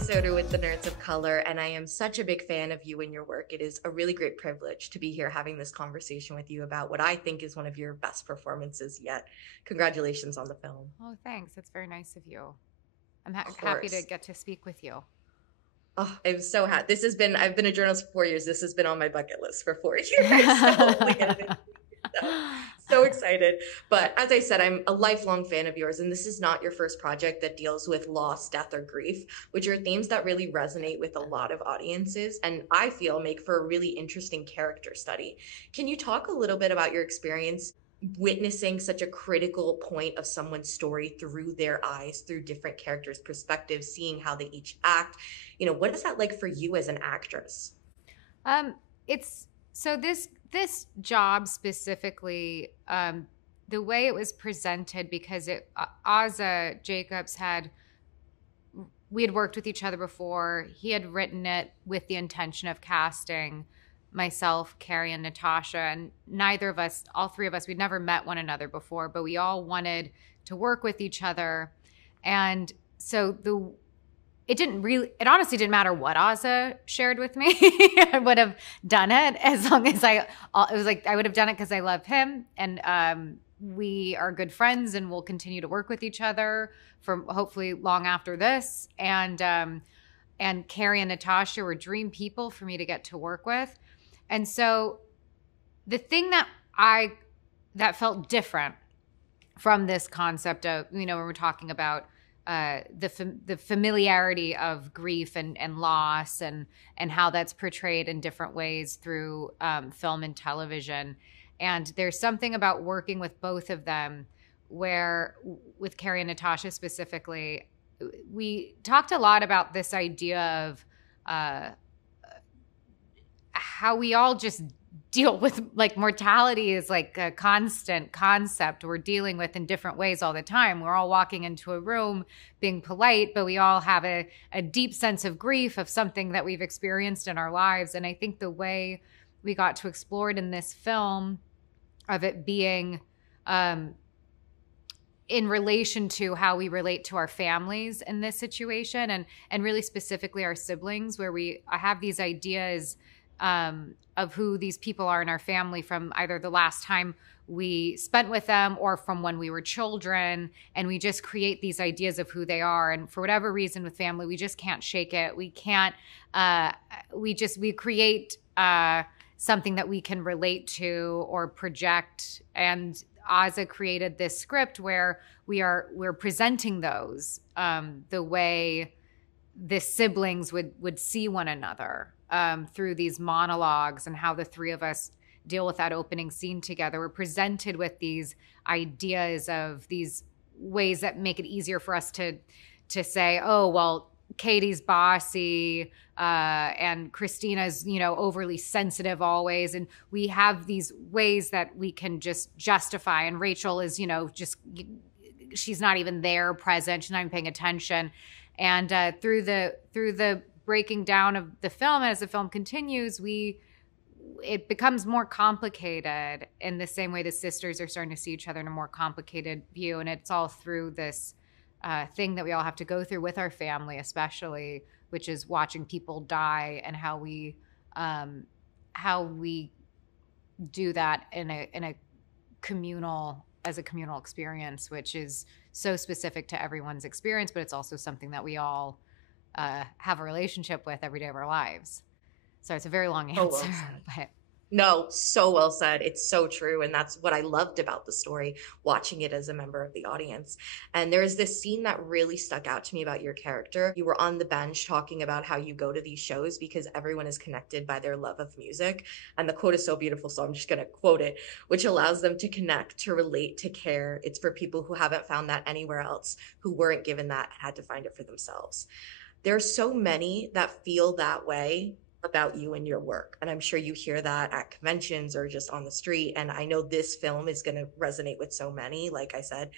Soda with the Nerds of Color, and I am such a big fan of you and your work. It is a really great privilege to be here having this conversation with you about what I think is one of your best performances yet. Congratulations on the film. Oh, thanks. That's very nice of you. I'm Of happy to course. get to speak with you. Oh, I'm so happy. I've been a journalist for 4 years. This has been on my bucket list for 4 years. So hopefully get it. So, so excited. But as I said, I'm a lifelong fan of yours, and this is not your first project that deals with loss, death, or grief, which are themes that really resonate with a lot of audiences and I feel make for a really interesting character study. Can you talk a little bit about your experience witnessing such a critical point of someone's story through their eyes, through different characters' perspectives, seeing how they each act? What is that like for you as an actress? um, it's so this job specifically, the way it was presented, because Ozza Jacobs had we had worked with each other before. He had written it with the intention of casting myself, Carrie, and Natasha. And neither of us, all three of us, we'd never met one another before, but we all wanted to work with each other. And so it honestly didn't matter what Ozza shared with me. I would have done it as long as it was like, I would have done it because I love him. And we are good friends and we'll continue to work with each other for hopefully long after this. And Carrie and Natasha were dream people for me to get to work with. And so the thing that felt different from this concept of, when we're talking about the familiarity of grief and loss and how that's portrayed in different ways through film and television. And there's something about working with both of them where, with Carrie and Natasha specifically, we talked a lot about this idea of how we all just deal with, like, mortality is like a constant concept we're dealing with in different ways all the time. We're all walking into a room being polite, but we all have a deep sense of grief of something that we've experienced in our lives. And I think the way we got to explore it in this film, of it being in relation to how we relate to our families in this situation, and really specifically our siblings, where I have these ideas of who these people are in our family from either the last time we spent with them or from when we were children. And we just create these ideas of who they are. And for whatever reason with family, we just can't shake it. We can't, we create something that we can relate to or project. And Ozza created this script where we're presenting those the way the siblings would see one another, through these monologues, and how the three of us deal with that opening scene together. We're presented with these ideas of these ways that make it easier for us to say, oh, well, Katie's bossy, and Christina's, overly sensitive always. And we have these ways that we can just justify. And Rachel is, she's not even there present. She's not even paying attention. And through the breaking down of the film, as the film continues, it becomes more complicated in the same way the sisters are starting to see each other in a more complicated view. And it's all through this thing that we all have to go through with our family, especially, which is watching people die, and how we do that in a communal experience, which is so specific to everyone's experience, but it's also something that we all have a relationship with every day of our lives. So it's a very long Oh, answer, well said. but No, so well said. It's so true. And that's what I loved about the story, watching it as a member of the audience. And there is this scene that really stuck out to me about your character. You were on the bench talking about how you go to these shows because everyone is connected by their love of music. And the quote is so beautiful, so I'm just going to quote it, which allows them to connect, to relate, to care. It's for people who haven't found that anywhere else, who weren't given that, had to find it for themselves. There's so many that feel that way about you and your work. And I'm sure you hear that at conventions or just on the street. And I know this film is going to resonate with so many. Like I said,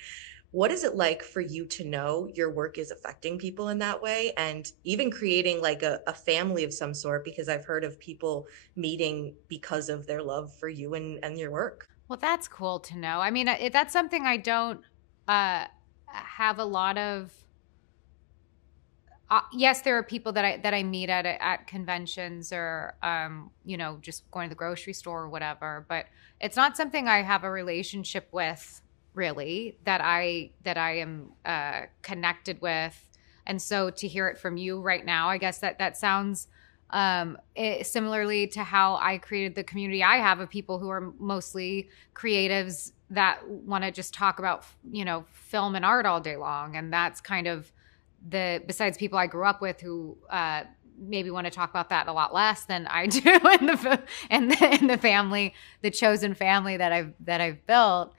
what is it like for you to know your work is affecting people in that way, and even creating like a family of some sort? Because I've heard of people meeting because of their love for you and your work. well, that's cool to know. I mean, that's something I don't have a lot of yes, there are people that I meet at conventions or you know, just going to the grocery store or whatever, but it's not something I have a relationship with really that I am connected with. And so to hear it from you right now, I guess that sounds similarly to how I created the community I have of people who are mostly creatives that want to just talk about, you know, film and art all day long. And that's kind of besides people I grew up with who maybe want to talk about that a lot less than I do in the family, the chosen family that I've built.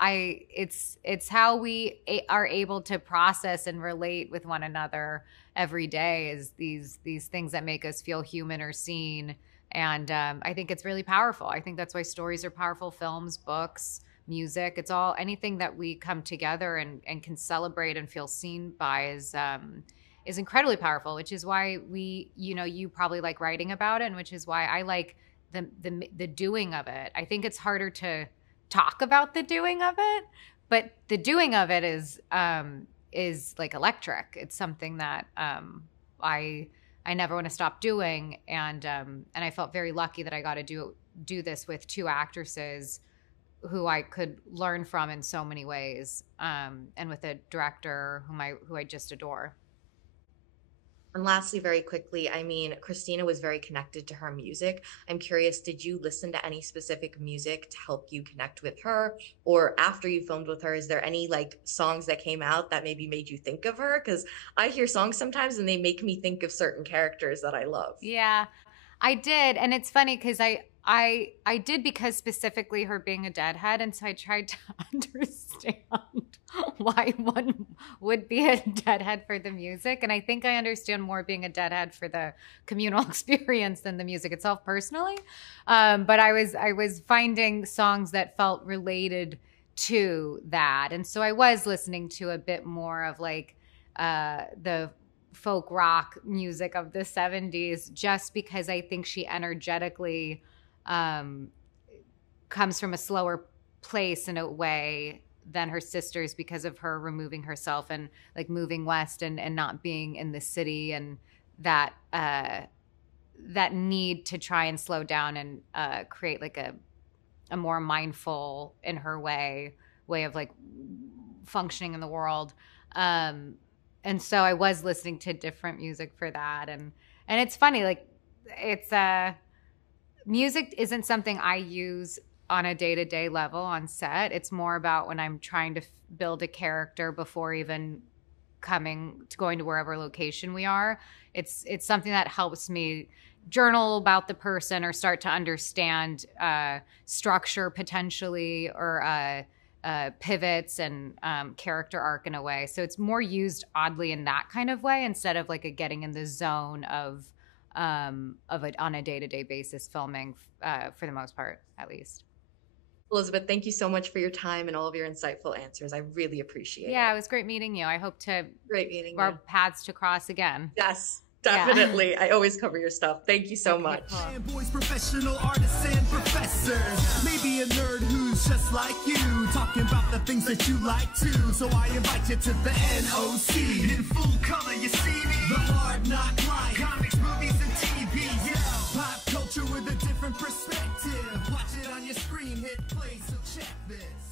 It's how we are able to process and relate with one another every day, is these things that make us feel human or seen. And I think it's really powerful. I think that's why stories are powerful. Films, books, music, it's all, anything that we come together and can celebrate and feel seen by is incredibly powerful, which is why we, you know, you probably like writing about it, and which is why I like the doing of it. I think it's harder to talk about the doing of it, but the doing of it is like electric. It's something that I never want to stop doing, and I felt very lucky that I got to do this with two actresses who I could learn from in so many ways, and with a director who I just adore. And lastly, very quickly, I mean, Christina was very connected to her music. I'm curious, did you listen to any specific music to help you connect with her? Or after you filmed with her, is there any like songs that came out that maybe made you think of her? Because I hear songs sometimes and they make me think of certain characters that I love. Yeah, I did. And it's funny because I did, because specifically her being a deadhead. And so I tried to understand why one would be a deadhead for the music. And I think I understand more being a deadhead for the communal experience than the music itself personally. But I was finding songs that felt related to that. And so I was listening to a bit more of like the folk rock music of the 70s, just because I think she energetically comes from a slower place in a way than her sisters, because of her removing herself and like moving west and not being in the city, and that need to try and slow down and create like a more mindful, in her way of like functioning in the world. And so I was listening to different music for that. And it's funny, like it's music isn't something I use on a day-to-day level on set. It's more about when I'm trying to build a character before even going to wherever location we are. It's something that helps me journal about the person or start to understand structure potentially, or pivots and character arc in a way. So it's more used oddly in that kind of way, instead of like a getting in the zone of it on a day-to-day basis filming, for the most part, at least. Elizabeth, thank you so much for your time and all of your insightful answers. I really appreciate it. Yeah, it was great meeting you. I hope to great meeting our you. paths to cross again. Yes, definitely. Yeah. I always cover your stuff. Thank you so much. Cool. Boys, professional artists and professors. Maybe a nerd who's just like you, talking about the things that you like too. So I invite you to the NOC. In full color, you see me. The hard knock life. Comics, movies, and TV. Yeah. Pop culture with a different perspective. Watch it on your screen, hit play, so check this.